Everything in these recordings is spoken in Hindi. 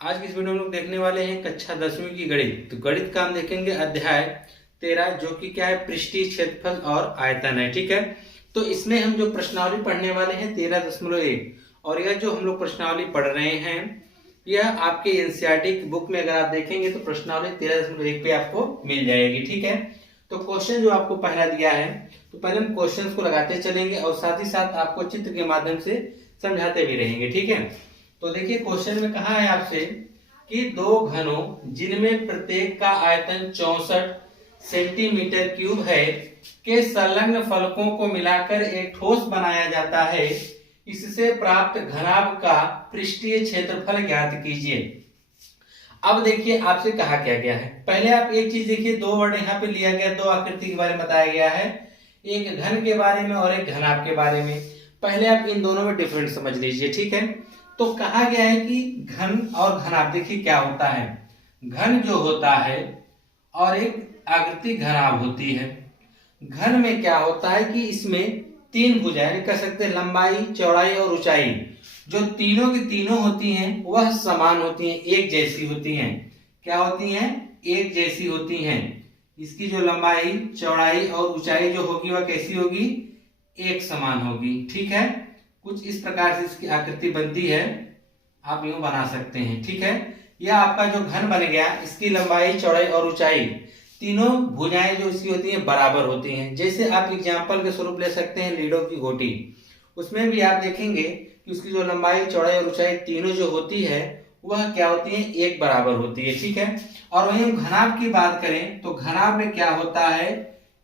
आज की इस वीडियो में लोग देखने वाले हैं कक्षा 10वीं की गणित। तो गणित का हम देखेंगे अध्याय 13, जो कि क्या है, पृष्ठीय क्षेत्रफल और आयतन है। ठीक है, तो इसमें हम जो प्रश्नावली पढ़ने वाले हैं 13.1, और यह जो हम लोग प्रश्नावली पढ़ रहे हैं यह आपके एनसीईआरटी की बुक में अगर आप देखेंगे तो प्रश्नावली 13.1 पे आपको मिल जाएगी। ठीक है, तो क्वेश्चन जो आपको पहला दिया है, तो पहले हम क्वेश्चन को लगाते चलेंगे और साथ ही साथ आपको चित्र के माध्यम से समझाते भी रहेंगे। ठीक है, तो देखिए क्वेश्चन में कहा है आपसे कि दो घनों जिनमें प्रत्येक का आयतन 64 सेंटीमीटर क्यूब है के संलग्न फलकों को मिलाकर एक ठोस बनाया जाता है, इससे प्राप्त घनाभ का पृष्ठीय क्षेत्रफल ज्ञात कीजिए। अब देखिए आपसे कहा क्या गया है, पहले आप एक चीज देखिए, दो वर्ड यहाँ पे लिया गया, दो आकृति के बारे में बताया गया है, एक घन के बारे में और एक घनाभ के बारे में। पहले आप इन दोनों में डिफरेंस समझ लीजिए। ठीक है, तो कहा गया है कि घन और घनाभ, देखिए क्या होता है, घन जो होता है और एक आकृति घनाभ होती है। घन में क्या होता है कि इसमें तीन भुजाएं कह सकते हैं, लंबाई, चौड़ाई और ऊंचाई, जो तीनों की तीनों होती हैं वह समान होती हैं, एक जैसी होती हैं। क्या होती हैं? एक जैसी होती हैं। इसकी जो लंबाई, चौड़ाई और ऊंचाई जो होगी वह कैसी होगी? एक समान होगी। ठीक है, कुछ इस प्रकार से इसकी आकृति बनती है, आप यूं बना सकते हैं। ठीक है, यह आपका जो घन बन गया, इसकी लंबाई, चौड़ाई और ऊंचाई तीनों भुजाएं जो इसकी होती हैं बराबर होती हैं। जैसे आप एग्जांपल के स्वरूप ले सकते हैं लीडो की गोटी, उसमें भी आप देखेंगे कि उसकी जो लंबाई, चौड़ाई और ऊंचाई तीनों जो होती है वह क्या होती है? एक बराबर होती है। ठीक है, और वहीं हम घनाभ की बात करें तो घनाभ में क्या होता है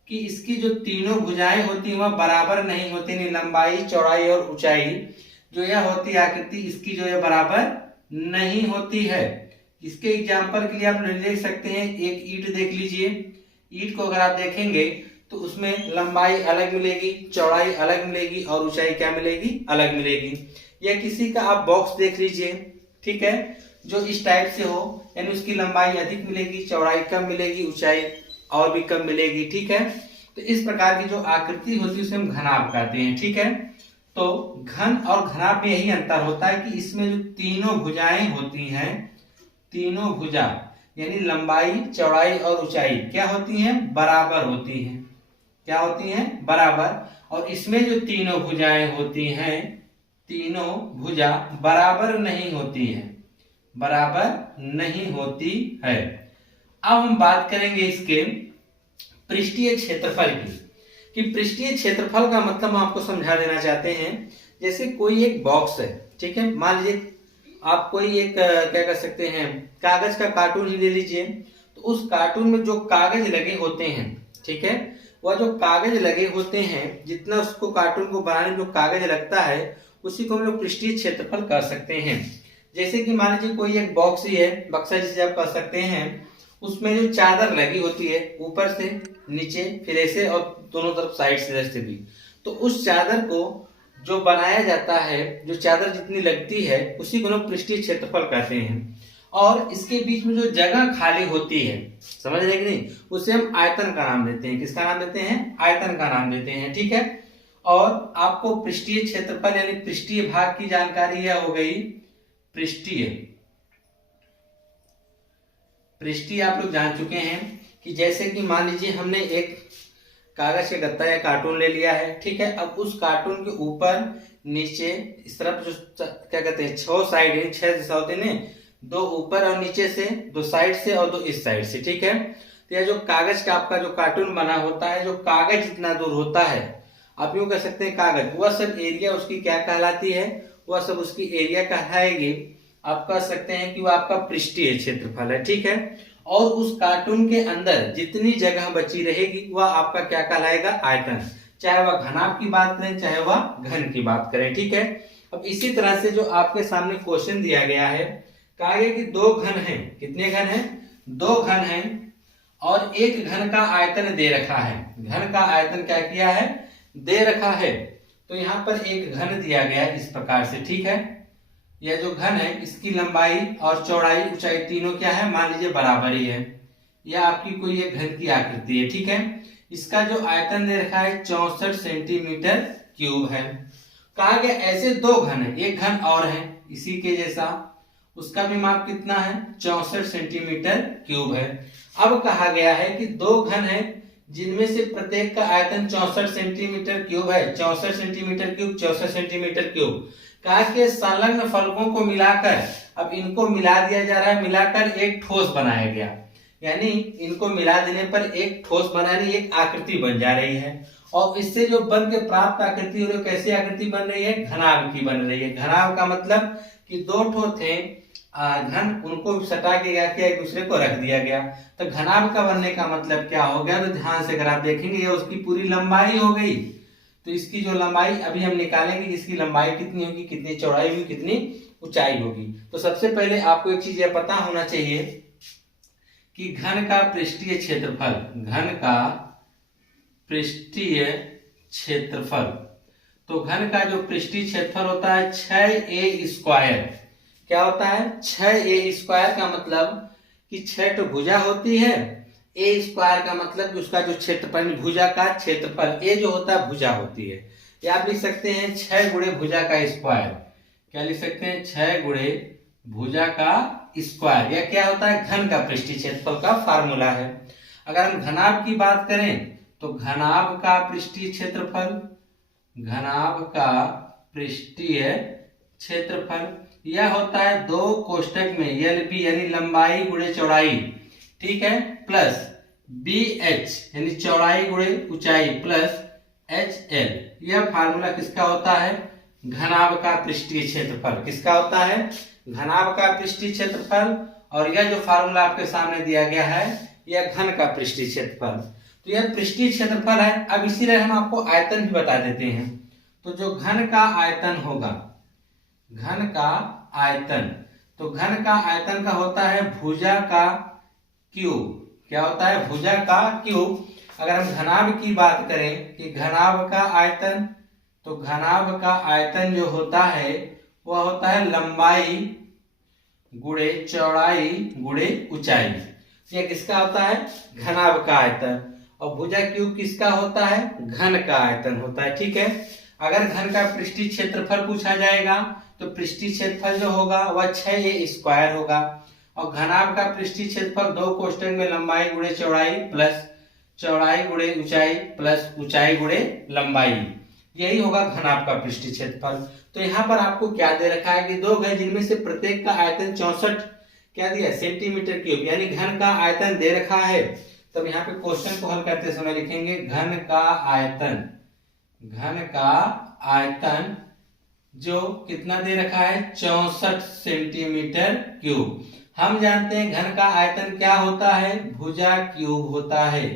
कि इसकी जो तीनों भुजाएं होती है वह बराबर नहीं होती, नहीं लंबाई, चौड़ाई और ऊंचाई जो यह होती है आकृति, इसकी जो है बराबर नहीं होती है। इसके एग्जाम्पल के लिए आप देख सकते हैं, एक ईंट देख लीजिए। ईंट को अगर आप देखेंगे तो उसमें लंबाई अलग मिलेगी, चौड़ाई अलग मिलेगी और ऊंचाई क्या मिलेगी? अलग मिलेगी। या किसी का आप बॉक्स देख लीजिए, ठीक है, जो इस टाइप से हो, यानी उसकी लंबाई अधिक मिलेगी, चौड़ाई कम मिलेगी, ऊंचाई और भी कम मिलेगी। ठीक है, तो इस प्रकार की जो आकृति होती है उसे हम घनाभ कहते हैं। ठीक है, तो घन और घनाभ में यही अंतर होता है कि इसमें जो तीनों भुजाएं होती हैं, तीनों भुजा यानी लंबाई, चौड़ाई और ऊंचाई क्या होती हैं? बराबर होती हैं। क्या होती हैं? बराबर। और इसमें जो तीनों भुजाएं होती हैं, तीनों भुजा बराबर नहीं होती हैं, बराबर नहीं होती है। अब हम बात करेंगे इसके पृष्ठीय क्षेत्रफल की, कि पृष्ठीय क्षेत्रफल का मतलब हम आपको समझा देना चाहते हैं। जैसे कोई एक बॉक्स है, ठीक है, मान लीजिए आप कोई एक क्या कर सकते हैं, कागज का कार्टून ही ले लीजिए। तो उस कार्टून में जो कागज लगे होते हैं, ठीक है, वह जो कागज लगे होते हैं, जितना उसको कार्टून को बनाने में जो कागज लगता है उसी को हम लोग पृष्ठीय क्षेत्रफल कर सकते हैं। जैसे कि मान लीजिए कोई एक बॉक्स ही है, बक्सा जिसे आप कह सकते हैं, उसमें जो चादर लगी होती है ऊपर से नीचे, फिर ऐसे और दोनों तरफ साइड से जैसे भी, तो उस चादर को जो बनाया जाता है, जो चादर जितनी लगती है उसी को हम पृष्ठीय क्षेत्रफल कहते हैं। और इसके बीच में जो जगह खाली होती है, समझ रहे कि नहीं, उसे हम आयतन का नाम देते हैं। किसका नाम देते हैं? आयतन का नाम देते हैं। ठीक है, और आपको पृष्ठीय क्षेत्रफल यानी पृष्ठीय भाग की जानकारी यह हो गई। पृष्ठीय पृष्ठीय आप लोग जान चुके हैं कि जैसे कि मान लीजिए हमने एक कागज का गत्ता या कार्टून ले लिया है, ठीक है, अब उस कार्टून के ऊपर नीचे इस तरफ जो क्या कहते हैं, 6 साइड है, 6 दिशा होते हैं, 2 ऊपर और नीचे से, 2 साइड से और 2 इस साइड से। ठीक है, तो यह जो कागज का आपका जो कार्टून बना होता है, जो कागज जितना दूर होता है, आप यूं कह सकते हैं कागज, वह सब एरिया उसकी क्या कहलाती है? वह सब उसकी एरिया कहलाएगी। आप कह सकते हैं कि वह आपका पृष्ठीय क्षेत्रफल है। ठीक है, और उस कार्टून के अंदर जितनी जगह बची रहेगी वह आपका क्या कहलाएगा? आयतन। चाहे वह घनाभ की बात करें, चाहे वह घन की बात करें। ठीक है, अब इसी तरह से जो आपके सामने क्वेश्चन दिया गया है, कहा गया कि दो घन हैं। कितने घन हैं? 2 घन हैं, और एक घन का आयतन दे रखा है। घन का आयतन क्या किया है? दे रखा है। तो यहाँ पर एक घन दिया गया है इस प्रकार से। ठीक है, यह जो घन है इसकी लंबाई और चौड़ाई, ऊंचाई तीनों क्या है? मान लीजिए बराबर ही है। यह आपकी कोई एक घन की आकृति है। ठीक है, इसका जो आयतन दे रखा है 64 सेंटीमीटर क्यूब है। कहा गया ऐसे 2 घन है, एक घन और है इसी के जैसा, उसका भी माप कितना है 64 सेंटीमीटर क्यूब है। अब कहा गया है कि दो घन है जिनमें से प्रत्येक का आयतन 64 सेंटीमीटर क्यूब है, 64 सेंटीमीटर क्यूब, 64 सेंटीमीटर क्यूब। कहा कि संलग्न फलकों को मिलाकर, अब इनको मिला दिया जा रहा है, मिलाकर एक ठोस बनाया गया, यानी इनको मिला देने पर एक ठोस बनाने एक आकृति बन जा रही है। और इससे जो बन के प्राप्त आकृति हो रही है, कैसी आकृति बन रही है, घनाभ की बन रही है। घनाभ का मतलब कि दो ठो थे घन, उनको सटा के क्या किया, एक दूसरे को रख दिया गया। तो घनाभ का बनने का मतलब क्या हो गया, तो ध्यान से अगर आप देखेंगे ये उसकी पूरी लंबाई हो गई। तो इसकी जो लंबाई अभी हम निकालेंगे, इसकी लंबाई कितनी होगी, कितनी चौड़ाई होगी, कितनी ऊंचाई होगी। तो सबसे पहले आपको एक चीज यह पता होना चाहिए कि घन का पृष्ठीय क्षेत्रफल, घन का पृष्ठीय क्षेत्रफल, तो घन का जो पृष्ठीय क्षेत्रफल होता है 6a²। क्या होता है 6a² का मतलब कि 6 तो भुजा होती है, a² का मतलब कि उसका जो क्षेत्रफल, भुजा का क्षेत्रफल, a जो होता है भुजा होती है। या आप लिख सकते हैं 6 गुणे भुजा का स्क्वायर। क्या लिख सकते हैं 6 गुणे भुजा का स्क्वायर। यह क्या होता है, घन का पृष्ठीय क्षेत्रफल का फार्मूला है। अगर हम घनाभ की बात करें तो घनाभ का पृष्ठीय क्षेत्रफल, घनाभ का पृष्ठीय क्षेत्रफल यह होता है दो कोष्टक में LB यानी लंबाई गुणे चौड़ाई, ठीक है, प्लस BH यानी चौड़ाई गुणे ऊंचाई प्लस HL। यह फार्मूला किसका होता है, घनाभ का पृष्ठीय क्षेत्रफल। किसका होता है, घनाभ का पृष्ठीय क्षेत्रफल। और यह जो फार्मूला आपके सामने दिया गया है यह घन का पृष्ठीय क्षेत्रफल। तो यह पृष्ठीय क्षेत्रफल है। अब इसीलिए हम आपको आयतन भी बता देते हैं। तो जो घन का आयतन होगा, घन का आयतन, तो घन का आयतन का होता है भुजा का क्यूब। क्या होता है, भुजा का क्यूब। अगर हम घनाभ की बात करें कि घनाभ का आयतन, तो घनाभ का आयतन जो होता है वह होता है लंबाई गुणे चौड़ाई गुणे ऊंचाई। यह किसका होता है, घनाभ का आयतन। और भुजा क्यूब किसका होता है, घन का आयतन होता है, ठीक है। अगर घन का पृष्ठीय क्षेत्रफल पूछा जाएगा तो पृष्ठीय क्षेत्रफल जो होगा वह 6a² होगा। और घनाभ का पृष्ठीय क्षेत्रफल दो कोष्टक में लंबाई गुणे चौड़ाई प्लस चौड़ाई गुणे ऊंचाई प्लस ऊंचाई गुणे लंबाई, यही होगा घनाभ का पृष्ठीय क्षेत्रफल। तो यहाँ पर आपको क्या दे रखा है कि दो घन जिनमें से प्रत्येक का आयतन 64 क्या दिया सेंटीमीटर क्यूब, यानी घन का आयतन दे रखा है। तब यहाँ पे क्वेश्चन को हल करते समय लिखेंगे घन का आयतन, घन का आयतन जो कितना दे रखा है 64 सेंटीमीटर क्यूब। हम जानते हैं घन का आयतन क्या होता है, भुजा क्यूब होता है।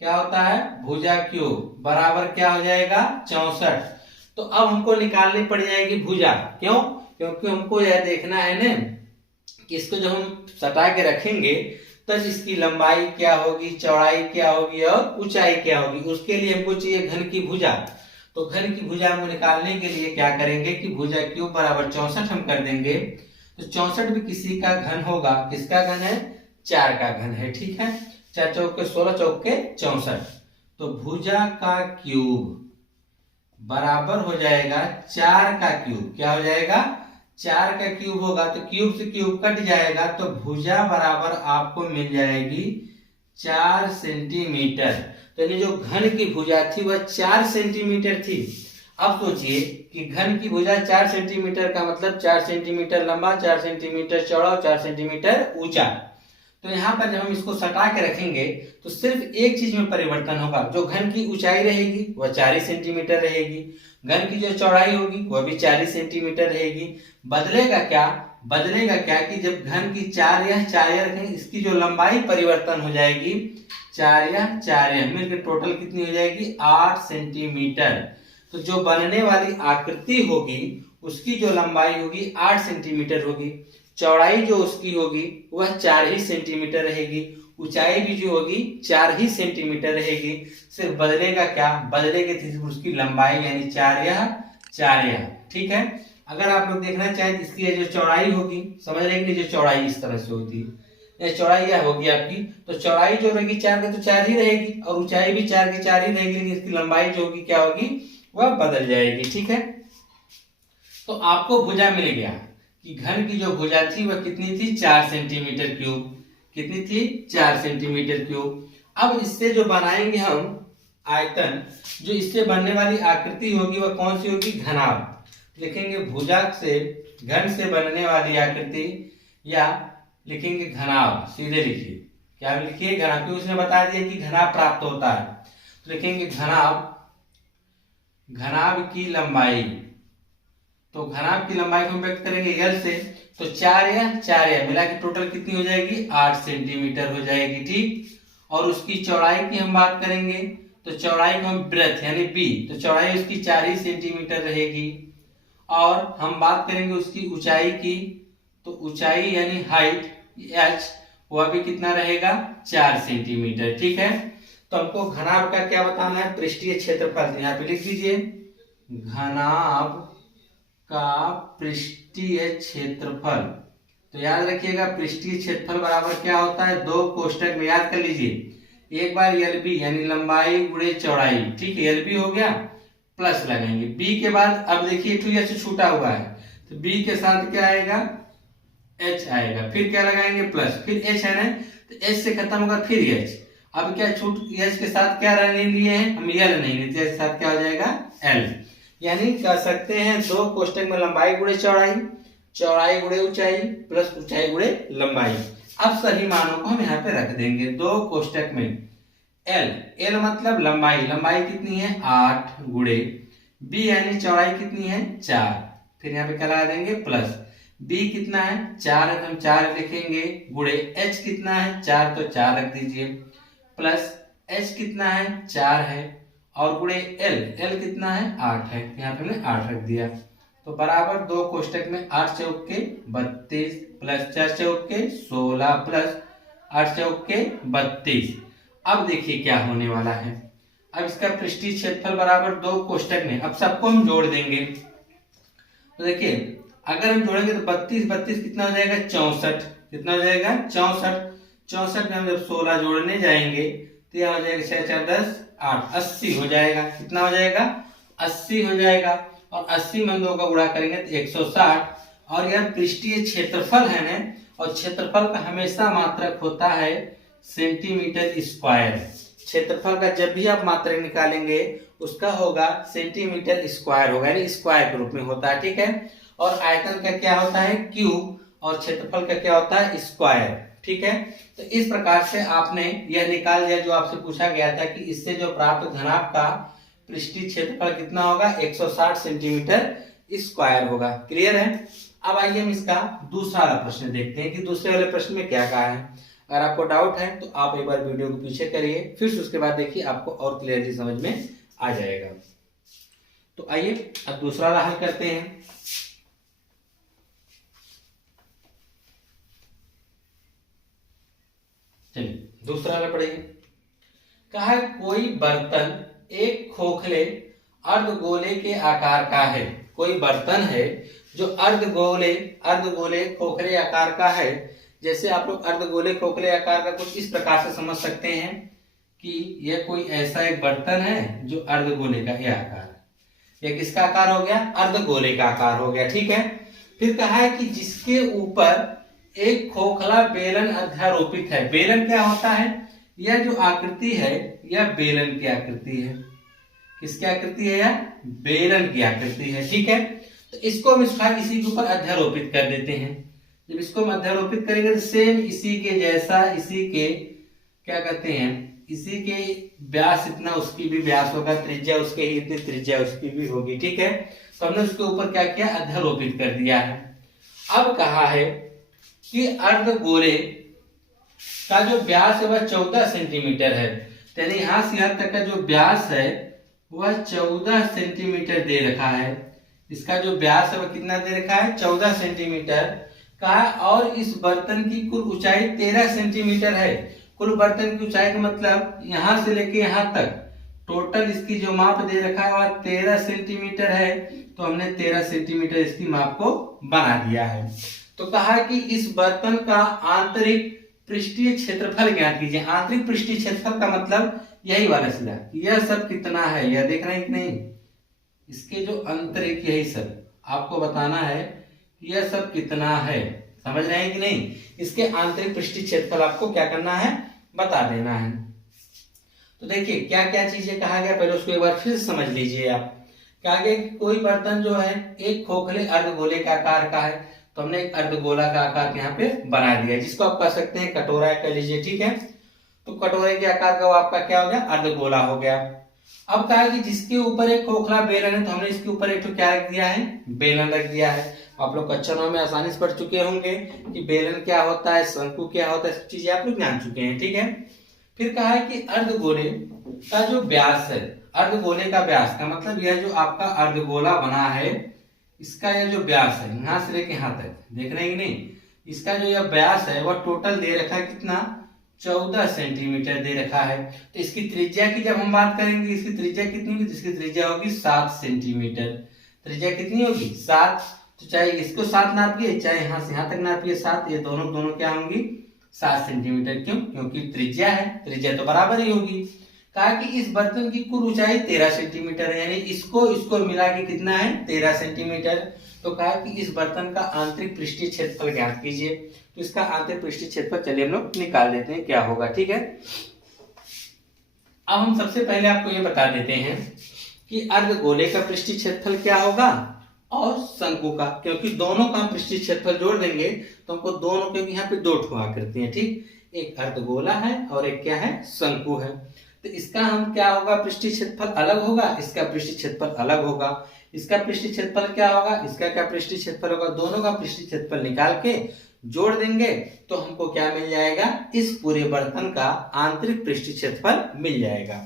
क्या होता है, भुजा क्यूब बराबर क्या हो जाएगा 64। तो अब हमको निकालनी पड़ जाएगी भुजा। क्यों, क्योंकि हमको यह देखना है ना कि इसको जब हम सटा के रखेंगे तब इसकी लंबाई क्या होगी, चौड़ाई क्या होगी और ऊंचाई क्या होगी। उसके लिए हमको चाहिए घन की भुजा। तो घन की भुजा हमको निकालने के लिए क्या करेंगे कि भुजा क्यूब बराबर 64 हम कर देंगे। तो 64 भी किसी का घन होगा, किसका घन है, 4 का घन है, ठीक है। 4 चौके 16, चौके 64। तो भुजा का क्यूब बराबर हो जाएगा 4 का क्यूब। क्या हो जाएगा, 4 का क्यूब होगा तो क्यूब से क्यूब कट जाएगा, तो भुजा बराबर आपको मिल जाएगी 4 सेंटीमीटर। तो यानी जो घन की भुजा थी वह 4 सेंटीमीटर थी। अब सोचिए कि घन की भुजा 4 सेंटीमीटर का मतलब 4 सेंटीमीटर लंबा, 4 सेंटीमीटर चौड़ा, 4 सेंटीमीटर ऊंचा। तो यहाँ पर जब हम इसको सटा के रखेंगे तो सिर्फ एक चीज में परिवर्तन होगा, जो घन की ऊंचाई रहेगी वह 4 सेंटीमीटर रहेगी, घन की जो चौड़ाई होगी वह भी 4 सेंटीमीटर रहेगी। बदलेगा क्या, बदलेगा क्या कि जब घन की 4 रखेंगे, इसकी जो लंबाई परिवर्तन हो जाएगी 4 मिलकर टोटल कितनी हो जाएगी 8 सेंटीमीटर। तो जो बनने वाली आकृति होगी उसकी जो लंबाई होगी 8 सेंटीमीटर होगी, चौड़ाई जो उसकी होगी वह 4 ही सेंटीमीटर रहेगी, ऊंचाई भी जो होगी 4 ही सेंटीमीटर रहेगी। सिर्फ बदलेगा क्या, बदलेगी सिर्फ उसकी लंबाई, यानी 4 ठीक है। अगर आप लोग देखना चाहें इसकी जो चौड़ाई होगी, समझ रहे कि जो चौड़ाई इस तरह से होती है, चौड़ाई यह होगी आपकी, तो चौड़ाई जो रहेगी 4 की तो 4 ही रहेगी और ऊंचाई भी 4 की 4 ही रहेगी, लेकिन इसकी लंबाई जो होगी क्या होगी वह बदल जाएगी, ठीक है। तो आपको भुजा मिल गया कि घन की जो भुजा थी वह कितनी थी, 4 सेंटीमीटर क्यूब। कितनी थी, 4 सेंटीमीटर क्यूब। अब इससे जो बनाएंगे हम आयतन, जो इससे बनने वाली आकृति होगी वह कौन सी होगी, घनाभ। लिखेंगे भुजा से, घन से बनने वाली आकृति, या लिखेंगे घनाभ। सीधे लिखिए, क्या लिखिए, घनाभ, क्योंकि उसने बता दिया कि घनाभ प्राप्त होता है। तो लिखेंगे घनाभ, घनाभ की लंबाई। तो घनाभ की लंबाई को हम व्यक्त करेंगे L से, तो 4 या 4 या मिला के टोटल कितनी हो जाएगी, 8 सेंटीमीटर हो जाएगी। ठीक, और उसकी चौड़ाई की हम बात करेंगे, तो चौड़ाई को हम ब्रेथ यानी B, तो चौड़ाई उसकी 4 ही सेंटीमीटर रहेगी। और हम बात करेंगे उसकी ऊंचाई की, तो ऊंचाई यानी हाइट H, वह भी कितना रहेगा, 4 सेंटीमीटर। ठीक है, तो हमको घनाभ का क्या बताना है, पृष्ठीय क्षेत्रफल। यहाँ पे लिख दीजिए, घनाभ का पृष्ठीय क्षेत्रफल। तो याद रखिएगा पृष्ठीय क्षेत्रफल बराबर क्या होता है, 2 कोष्टक में, याद कर लीजिए। एक बार LB यानी लंबाई गुणे चौड़ाई, ठीक है, LB हो गया, प्लस लगाएंगे B के बाद। अब देखिए 2 से छूटा हुआ है, तो B के साथ क्या आएगा, H आएगा, फिर क्या लगाएंगे, प्लस, फिर H है ना, तो H से खत्म होगा, फिर H। अब क्या छूट, H के साथ क्या रहने लिए हैं हम, L नहीं लेते, H के साथ क्या हो जाएगा, L। यानी कह सकते हैं 2 कोष्टक में लंबाई गुणे चौड़ाई, चौड़ाई गुणे ऊंचाई, प्लस ऊंचाई गुणे लंबाई। अब सही मानों को हम यहाँ पे रख देंगे 2 कोष्टक में। L मतलब लंबाई, लंबाई कितनी है, 8 गुणे B यानी चौड़ाई कितनी है, 4, फिर यहाँ पे क्या लगा देंगे, प्लस B कितना है, 4 है, तो हम 4 लिखेंगे, गुणे H कितना है, 4, तो 4 रख दीजिए, प्लस H कितना है, 4 है, और गुणे L कितना है, 8 है, यहाँ पे हमने 8 रख दिया। तो बराबर 2 कोष्टक में 8 चौके 32, प्लस 4 चौके 16, प्लस 8 चौके 32। अब देखिए क्या होने वाला है, अब इसका पृष्ठीय क्षेत्रफल बराबर 2 कोष्टक में, अब सबको हम जोड़ देंगे। तो देखिए अगर हम जोड़ेंगे तो 32 कितना हो जाएगा, 64, कितना हो जाएगा, 64 में हम जब 16 जोड़ने जाएंगे तो यह हो जाएगा 6 4 10 8, 80 हो जाएगा। कितना हो जाएगा, 80 हो जाएगा। और 80 में 2 का गुणा करेंगे तो 160। और यह पृष्ठीय क्षेत्रफल है ना, और क्षेत्रफल का हमेशा मात्रक होता है सेंटीमीटर स्क्वायर। क्षेत्रफल का जब भी आप मात्रक निकालेंगे उसका होगा सेंटीमीटर स्क्वायर होगा, यानी स्क्वायर के रूप में होता है। ठीक है, और आयतन का क्या होता है, क्यूब, और क्षेत्रफल का क्या होता है, स्क्वायर। ठीक है, तो इस प्रकार से आपने यह निकाल दिया जो आपसे पूछा गया था कि इससे जो प्राप्त घनाभ का पृष्ठीय क्षेत्रफल कितना होगा, 160 सेंटीमीटर स्क्वायर होगा। क्लियर है। अब आइए हम इसका दूसरा वाला प्रश्न देखते हैं कि दूसरे वाले प्रश्न में क्या कहा है। अगर आपको डाउट है तो आप एक बार वीडियो को पीछे करिए, फिर उसके बाद देखिए आपको और क्लियरली समझ में आ जाएगा। तो आइए अब दूसरा वाला हल करते हैं। चलिए दूसरा वाला पढ़िए। कहा है कोई बर्तन एक खोखले अर्धगोले के आकार का है। कोई बर्तन है जो अर्धगोले खोखले आकार का है। जैसे आप लोग अर्धगोले खोखले आकार का कुछ इस प्रकार से समझ सकते हैं कि यह कोई ऐसा एक बर्तन है जो अर्धगोले का यह आकार है। यह किसका आकार हो गया, अर्धगोले का आकार हो गया। ठीक है, फिर कहा है कि जिसके ऊपर एक खोखला बेलन अध्यारोपित है। बेलन क्या होता है, यह जो आकृति है यह बेलन की आकृति है। किसकी आकृति है, यह बेलन की आकृति है। ठीक है, तो इसको हम इसी के ऊपर अध्यारोपित कर देते हैं। जब इसको हम अध्यारोपित करेंगे तो सेम इसी के जैसा, इसी के क्या कहते हैं, इसी के व्यास इतना उसकी भी व्यास होगा, त्रिज्या उसके ही इतनी त्रिज्या उसकी भी होगी। ठीक है, तो हमने उसके ऊपर क्या किया, अध्यारोपित कर दिया है। अब कहा है कि अर्धगोले का जो व्यास है वह 14 सेंटीमीटर है। यानी यहां से यहां तक का जो व्यास है वह 14 सेंटीमीटर दे रखा है। इसका जो व्यास है वह कितना दे रखा है, 14 सेंटीमीटर का। और इस बर्तन की कुल ऊंचाई 13 सेंटीमीटर है। कुल बर्तन की ऊंचाई का मतलब यहां से लेके यहां तक टोटल इसकी जो माप दे रखा है वह 13 सेंटीमीटर है। तो हमने 13 सेंटीमीटर इसकी माप को बना दिया है। तो कहा कि इस बर्तन का आंतरिक पृष्ठीय क्षेत्रफल ज्ञात कीजिए। आंतरिक पृष्ठीय क्षेत्रफल का मतलब यही वाला सीधा, यह सब कितना है यह देख रहे हैं कि नहीं, इसके जो आंतरिक यही सब आपको बताना है यह सब कितना है, समझ रहे हैं कि नहीं। इसके आंतरिक पृष्ठीय क्षेत्रफल आपको क्या करना है, बता देना है। तो देखिए क्या क्या चीजें कहा गया, पहले उसको एक बार फिर समझ लीजिए आप। कहा गया कि कोई बर्तन जो है एक खोखले अर्धगोले के आकार का है, तो हमने एक अर्धगोला का आकार यहाँ पे बना दिया, जिसको आप कह सकते हैं कटोरा कह लीजिए, ठीक है। तो कटोरे के आकार का वो आपका क्या हो गया, अर्धगोला हो गया। अब कहा कि जिसके ऊपर एक खोखला बेलन है, तो हमने इसके ऊपर एक तो क्या रख दिया है, बेलन रख दिया है। आप लोग कक्षा 9 में आसानी से पढ़ चुके होंगे कि बेलन क्या होता है, शंकु क्या होता है, सब चीजें आप लोग जान चुके हैं, ठीक है। फिर कहा है कि अर्धगोले का जो व्यास है, अर्धगोले का व्यास का मतलब यह जो आपका अर्धगोला बना है, इसका यह जो व्यास है यहां से लेके यहां तक, देख रहे हैं कि नहीं, इसका जो यह व्यास है वह टोटल दे रखा है कितना, 14 सेंटीमीटर दे रखा है। तो इसकी त्रिज्या की जब हम बात करेंगे, इसकी त्रिज्या कितनी होगी, इसकी त्रिज्या होगी 7 सेंटीमीटर। त्रिज्या कितनी होगी, 7। तो चाहे इसको 7 नापिए, चाहे यहां से यहां तक नापिए 7, ये दोनों दोनों क्या होंगी, 7 सेंटीमीटर। क्यों, क्योंकि त्रिज्या है, त्रिज्या तो बराबर ही होगी। कहा कि इस बर्तन की कुल ऊंचाई 13 सेंटीमीटर है, यानी इसको मिला के कितना है, 13 सेंटीमीटर। तो कहा कि इस बर्तन का आंतरिक पृष्ठीय क्षेत्रफल ज्ञात कीजिए। तो इसका आंतरिक पृष्ठीय क्षेत्रफल चलिए हम लोग निकाल देते हैं क्या होगा, ठीक है। अब हम सबसे पहले आपको ये बता देते हैं कि अर्धगोले का पृष्ठीय क्षेत्रफल क्या होगा और शंकु का, क्योंकि दोनों का पृष्ठीय क्षेत्रफल जोड़ देंगे तो हमको दोनों, क्योंकि यहाँ पे दो ठो आकृति है, ठीक, एक अर्धगोला है और एक क्या है, शंकु है। तो इसका हम क्या होगा, पृष्ठीय क्षेत्रफल अलग होगा, इसका पृष्ठीय क्षेत्रफल अलग होगा। इसका पृष्ठीय क्षेत्रफल क्या होगा, इसका क्या पृष्ठीय क्षेत्रफल होगा, दोनों का पृष्ठीय क्षेत्रफल निकाल के जोड़ देंगे तो हमको क्या मिल जाएगा, इस पूरे बर्तन का आंतरिक पृष्ठीय क्षेत्रफल मिल जाएगा।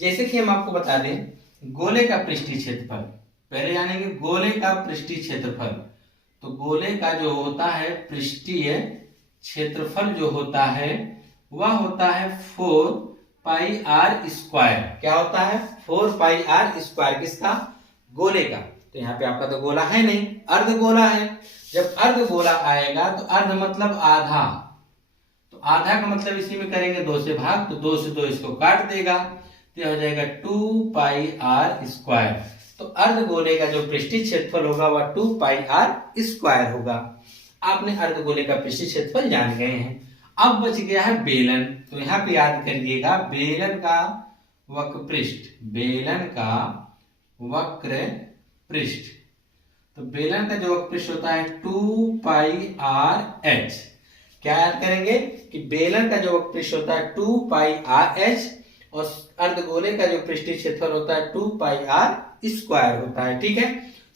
जैसे कि हम आपको बता दें गोले का पृष्ठीय क्षेत्रफल, पहले जानेंगे गोले का पृष्ठीय क्षेत्रफल। तो गोले का जो होता है पृष्ठीय क्षेत्रफल जो होता है वह होता है 4 पाई आर स्क्वायर। क्या होता है, 4 पाई आर स्क्वायर, किसका, गोले का। तो यहाँ पे आपका तो गोला है नहीं, अर्धगोला है। जब अर्धगोला आएगा तो अर्ध मतलब आधा, तो आधा का मतलब इसी में करेंगे 2 से भाग, तो 2 से 2 इसको काट देगा, तो हो जाएगा 2 पाई आर स्क्वायर। तो अर्धगोले का जो पृष्ठीय क्षेत्रफल होगा वह 2 पाई आर स्क्वायर होगा। आपने अर्धगोले का पृष्ठीय क्षेत्रफल जान गए हैं। अब बच गया है बेलन, तो यहाँ पे याद करिएगा बेलन का वक्र पृष्ठ, बेलन का वक्र पृष्ठ। तो बेलन का जो वक्र पृष्ठ होता है 2 पाई आर एच। क्या याद करेंगे कि बेलन का जो वक्र पृष्ठ होता है 2 पाई आर एच और अर्धगोले का जो पृष्ठीय क्षेत्रफल होता है 2 पाई आर स्क्वायर होता है, ठीक है।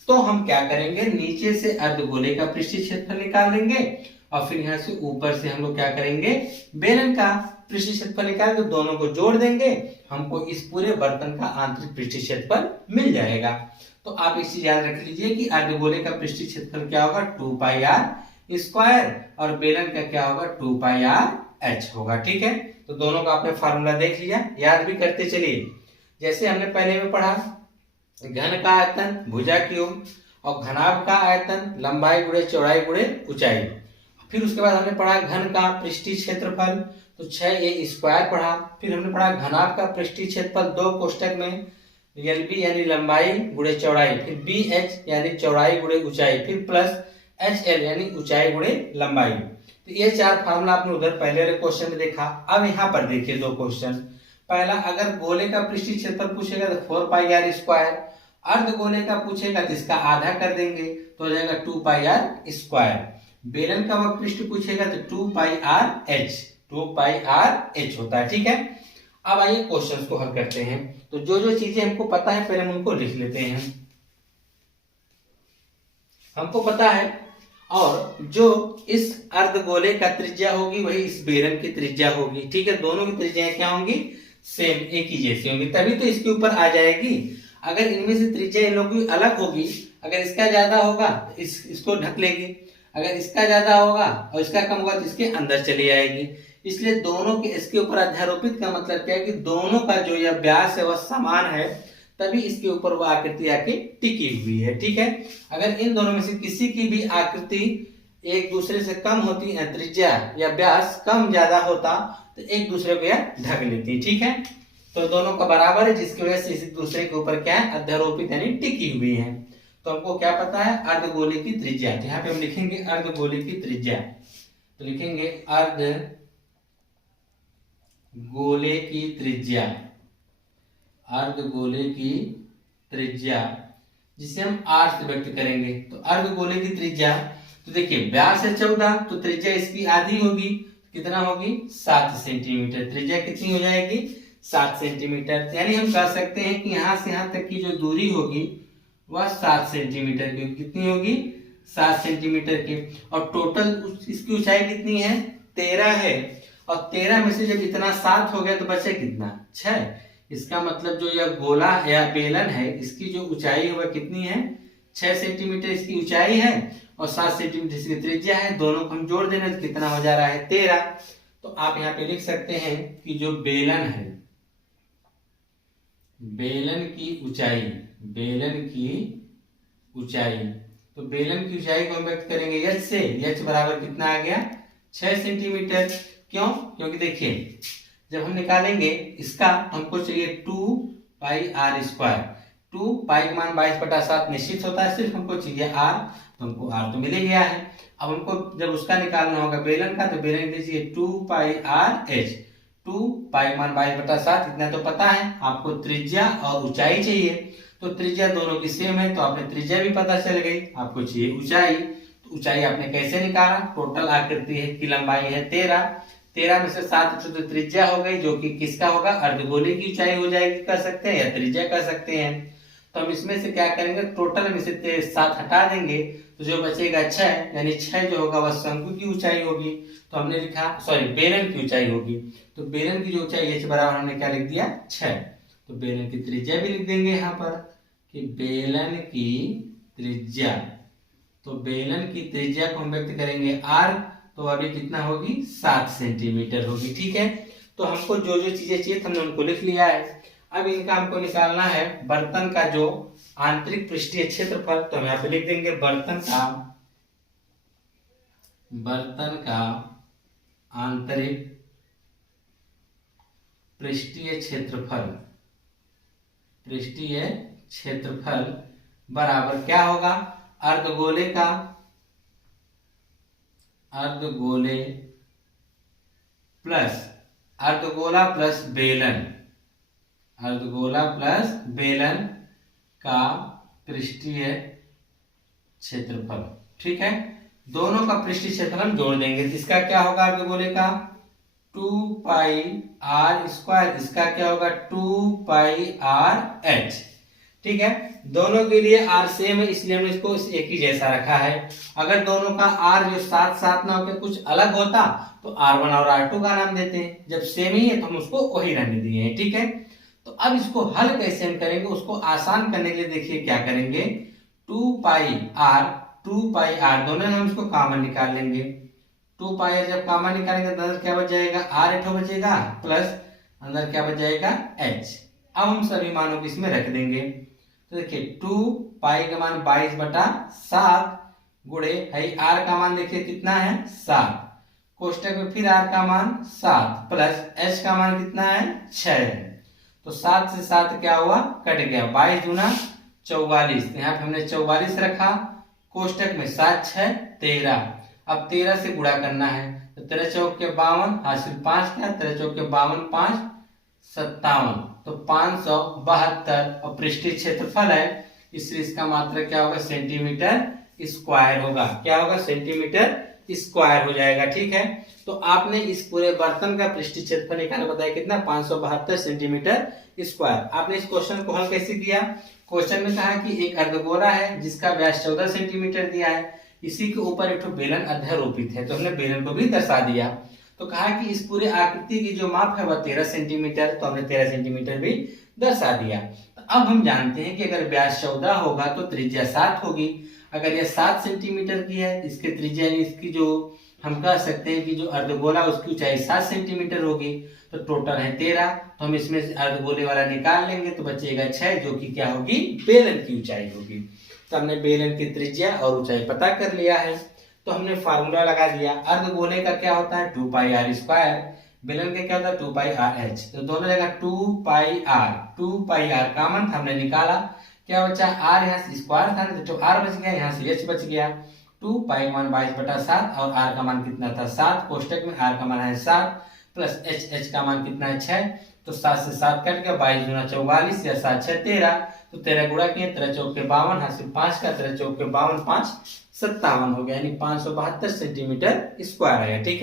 तो हम क्या करेंगे, नीचे से अर्धगोले का पृष्ठीय क्षेत्रफल निकाल लेंगे और फिर यहाँ से ऊपर से हम लोग क्या करेंगे, बेलन का पृष्ठीय क्षेत्रफल निकाल के दोनों को जोड़ देंगे, हमको इस पूरे बर्तन का आंतरिक पृष्ठीय क्षेत्रफल मिल जाएगा। तो आप इस चीज याद रख लीजिए कि अर्धगोले का पृष्ठीय क्षेत्रफल क्या होगा, 2 पाई आर स्क्वायर, और बेलन का क्या होगा, 2 पाई आर एच होगा, ठीक है। तो दोनों का आपने फार्मूला देख लिया, याद भी करते चलिए। जैसे हमने पहले में पढ़ा घन का आयतन भुजा क्यूब और घनाभ का आयतन लंबाई गुणे चौड़ाई गुणे ऊंचाई। फिर उसके बाद हमने पढ़ा घन का पृष्ठीय क्षेत्रफल, तो 6a स्क्वायर पढ़ा। फिर हमने पढ़ा घनाभ का पृष्ठीय क्षेत्रफल 2 कोष्टक में LB यानी लंबाई गुणे चौड़ाई, फिर BH यानी चौड़ाई गुणे ऊंचाई, फिर प्लस HL यानी ऊंचाई गुणे लंबाई। तो ये 4 फार्मूला आपने उधर पहले वाले क्वेश्चन में देखा। अब यहाँ पर देखिए 2 क्वेश्चन। पहला, अगर गोले का पृष्ठीय क्षेत्रफल पूछेगा तो 4 पाई आर स्क्वायर, अर्धगोले का पूछेगा तो इसका आधा कर देंगे तो हो जाएगा 2 पाई आर स्क्वायर। बेलन का वक्र पृष्ठ पूछेगा तो 2 पाई आर एच, 2 पाई आर एच होता है, ठीक है। अब आइए क्वेश्चंस को हल करते हैं। तो जो जो चीजें हमको पता है पहले हम उनको लिख लेते हैं। हमको पता है, और जो इस अर्धगोले का त्रिज्या होगी वही इस बेलन की त्रिज्या होगी, ठीक है। दोनों की त्रिज्याएं क्या होंगी, सेम, एक ही जैसी होंगी, तभी तो इसके ऊपर आ जाएगी। अगर इनमें से त्रिज्या इन लोगों की अलग होगी, अगर इसका ज्यादा होगा तो इसको ढक लेगी, अगर इसका ज्यादा होगा और इसका कम होगा तो इसके अंदर चली जाएगी। इसलिए दोनों के इसके ऊपर अध्यारोपित का मतलब क्या है कि दोनों का जो यह व्यास है वह समान है, तभी इसके ऊपर वह आकृति आके टिकी हुई है, ठीक है। अगर इन दोनों में से किसी की भी आकृति एक दूसरे से कम होती है, त्रिज्या या व्यास कम ज्यादा होता तो एक दूसरे को यह ढक लेती, ठीक है। तो दोनों का बराबर है, जिसकी वजह से इस दूसरे के ऊपर क्या है, अध्यारोपित यानी टिकी हुई है। तो हमको क्या पता है, अर्धगोले की त्रिज्या। तो यहाँ पे हम लिखेंगे अर्धगोले की त्रिज्या। तो लिखेंगे अर्धगोले की त्रिज्या, अर्धगोले की त्रिज्या, जिसे हम r से व्यक्त करेंगे। तो अर्धगोले की त्रिज्या, तो देखिए व्यास है 14, तो त्रिज्या इसकी आधी होगी, कितना होगी 7 सेंटीमीटर। त्रिज्या कितनी हो जाएगी 7 सेंटीमीटर। यानी हम कह सकते हैं कि यहाँ से यहाँ तक की जो दूरी होगी वह 7 सेंटीमीटर की। कितनी होगी 7 सेंटीमीटर की। और टोटल इसकी ऊंचाई कितनी है 13 है। और 13 में से जब इतना 7 हो गया तो बचे कितना 6। इसका मतलब जो यह गोला या बेलन है इसकी जो ऊंचाई है वह कितनी है 6 सेंटीमीटर इसकी ऊंचाई है और 7 सेंटीमीटर इसकी त्रिज्या है। दोनों को हम जोड़ देने तो कितना हो जा रहा है 13। तो आप यहाँ पे लिख सकते हैं कि जो बेलन है, बेलन की ऊंचाई, बेलन की ऊंचाई, तो बेलन की ऊंचाई को हम व्यक्त करेंगे h से। h बराबर कितना आ गया 6 सेंटीमीटर। क्यों? क्योंकि देखिए जब हम निकालेंगे इसका हमको चाहिए 2 पाई आर स्क्वायर। 2 पाई का मान 22/7 निश्चित होता है, सिर्फ हमको चाहिए r, तो हमको r तो मिल ही गया है। अब हमको जब उसका निकालना होगा बेलन का, तो बेलन के लिए चाहिए 2 पाई आर एच। 2 पाई मान 22/7 इतना तो पता है। आपको त्रिज्या और ऊंचाई चाहिए, तो त्रिज्या दोनों की सेम है तो आपने त्रिज्या भी पता चल गई। आपको चाहिए ऊंचाई, तो ऊंचाई आपने कैसे निकाला, टोटल आकृति है की लंबाई है 13 में से 7 तो त्रिज्या हो गई, जो कि किसका होगा अर्धगोले की ऊंचाई हो जाएगी, कर सकते हैं, या त्रिज्या कर सकते हैं। तो हम इसमें से क्या करेंगे, टोटल में से 7 हटा देंगे तो जो बचेगा 6, यानी 6 जो होगा वह शंकु की ऊंचाई होगी। तो हमने लिखा, सॉरी बेलन की ऊंचाई होगी। तो बेलन की जो ऊंचाई h बराबर हमने क्या लिख दिया 6। तो बेलन की त्रिज्या भी लिख देंगे यहाँ पर कि बेलन की त्रिज्या। तो बेलन की त्रिज्या को हम व्यक्त करेंगे r, तो अभी कितना होगी 7 सेंटीमीटर होगी। ठीक है, तो हमको जो जो चीजें चाहिए हमने उनको लिख लिया है। अब इनका हमको निकालना है बर्तन का जो आंतरिक पृष्ठीय क्षेत्रफल। तो हम यहाँ पे लिख देंगे बर्तन का आंतरिक पृष्ठीय क्षेत्रफल, पृष्ठीय क्षेत्रफल बराबर क्या होगा, अर्धगोले का, अर्धगोले प्लस अर्धगोला प्लस बेलन, अर्धगोला प्लस बेलन का पृष्ठीय क्षेत्रफल। ठीक है, दोनों का पृष्ठीय क्षेत्रफल हम जोड़ देंगे। इसका क्या होगा अर्धगोले का 2 पाई आर स्क्वायर, इसका क्या होगा 2 पाई आर एच। ठीक है, दोनों के लिए r सेम है इसलिए हमने इसको एक ही जैसा रखा है। अगर दोनों का r जो 7 ना होकर कुछ अलग होता तो r1 और r2 का नाम देते हैं। जब सेम ही है तो हम उसको वही रहने दिए हैं। ठीक है, तो अब इसको हल कैसे हम करेंगे, उसको आसान करने के लिए देखिए क्या करेंगे, 2 पाई r दोनों हम इसको कॉमन निकाल लेंगे। 2 पाई जब कॉमन निकालेंगे तो अंदर क्या बच जाएगा r बचेगा प्लस अंदर क्या बच जाएगा h। अब हम सभी मानों को इसमें रख देंगे। तो देखिए 2 पाई का मान 22/7 गुणे r का मान देखिए कितना है 7, कोष्टक में फिर r का मान 7 प्लस h का मान कितना है 6। तो 7 से 7 क्या हुआ कट गया, 22 दूना 44, यहाँ पे हमने 44 रखा, कोष्टक में 7 6 13। अब 13 से गुणा करना है तो 13 चौक के 52, हासिल 5 क्या, 13 चौक के 52 5 57, तो 572 और पृष्ठीय क्षेत्रफल है इसलिए इसका मात्रक क्या होगा सेंटीमीटर स्क्वायर होगा। क्या होगा सेंटीमीटर स्क्वायर हो जाएगा। ठीक है, तो आपने इस पूरे बर्तन का पृष्ठीय क्षेत्रफल निकालना बताया कितना 572 सेंटीमीटर स्क्वायर। आपने इस क्वेश्चन को हल कैसे किया, क्वेश्चन में कहा कि एक अर्धगोला है जिसका व्यास 14 सेंटीमीटर दिया है, इसी के ऊपर एक बेलन अध्यारोपित है, तो हमने बेलन को भी दर्शा दिया। तो कहा कि इस पूरे आकृति की जो माप है वह 13 सेंटीमीटर, तो हमने 13 सेंटीमीटर भी दर्शा दिया। तो अब हम जानते हैं कि अगर व्यास 14 होगा तो त्रिज्या 7 होगी। अगर यह 7 सेंटीमीटर की है, इसके त्रिज्या इसकी जो हम कह सकते हैं कि जो अर्धगोला उसकी ऊंचाई 7 सेंटीमीटर होगी, तो टोटल है 13। तो हम इसमें से अर्धगोले वाला निकाल लेंगे तो बचेगा 6, जो कि क्या होगी बेलन की ऊंचाई होगी। तो हमने बेलन की त्रिज्या और ऊंचाई पता कर लिया है। तो हमने फार्मूला लगा दिया, अर्धगोले का क्या होता है 2 पाई आर स्क्वायर, बेलन का क्या होता है 2 पाई आर एच। तो दोनों जगह 2 पाई आर कॉमन था हमने निकाला, क्या बचा, आर यहाँ से स्क्वायर था ना, तो आर बच गया, यहाँ से एच बच गया। 2 पाई का मान 22/7 और आर का मान कितना था 7, कोष्टक में आर का मान है 7 प्लस एच का मान कितना है 6, तो 7 से 7 कट गया, 22 दूना 44 या 7 6 13, तो 13 गुणा किए 13 चौके 52, यहाँ से 5 का 13 चौके 52, 5 57 हो गया, यानी 572 सेंटीमीटर स्क्वायर आया। ठीक है।